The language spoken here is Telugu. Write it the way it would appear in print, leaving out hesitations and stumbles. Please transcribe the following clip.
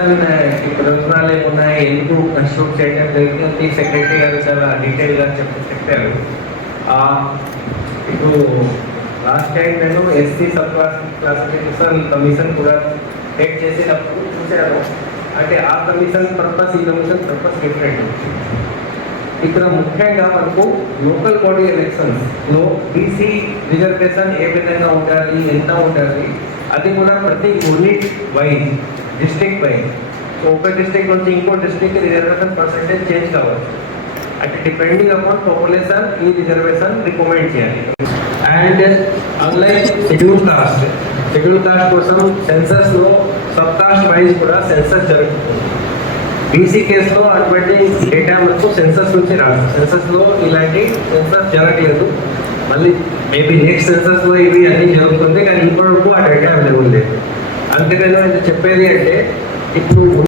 ప్రయోజనాలు ఏమున్నాయి, ఎందుకు కన్స్ట్రక్ట్ చేయడం జరిగింది, సెక్రటరీ గారు చాలా డీటెయిల్గా చెప్పారు. ఇప్పుడు లాస్ట్ టైం నేను ఎస్సీ సబ్ క్లాసిఫికేషన్ కమిషన్ కూడా హెడ్ చేసేటప్పుడు చూశాను. అంటే ఆ కమిషన్ పర్పస్, ఈ కమిషన్ పర్పస్ డిఫరెంట్. ఇక్కడ ముఖ్యంగా మనకు లోకల్ బాడీ ఎలక్షన్స్లో బీసీ రిజర్వేషన్ ఏ విధంగా ఉండాలి, ఎంత ఉండాలి, అది కూడా ప్రతి unit wise, district wise. So ఒక డిస్ట్రిక్ట్ నుంచి ఇంకో డిస్ట్రిక్ట్ రిజర్వేషన్ పర్సెంటేజ్ చేంజ్ కావచ్చు. అంటే డిపెండింగ్ అపాన్ పాపులేషన్ ఈ రిజర్వేషన్ రికమెండ్ చేయాలి. అండ్ అన్లైక్ షెడ్యూల్ కాస్ట్ కోసం సెన్సస్లో సబ్ కాస్ట్ వైజ్ కూడా సెన్సస్ జరుగుతుంది. బీసీ కేసులో అటువంటి డేటా మనకు సెన్సస్ నుంచి రాదు. సెన్సస్లో ఇలాంటి సెన్సస్ జరగలేదు. మళ్ళీ మేబీ నెక్స్ట్ సెన్సస్లో ఇవి అన్నీ జరుగుతుంది, కానీ ఇప్పటివరకు ఆ డేటా అవైలబుల్ లేదు. అందుకే నేను చెప్పేది అంటే ఇప్పుడు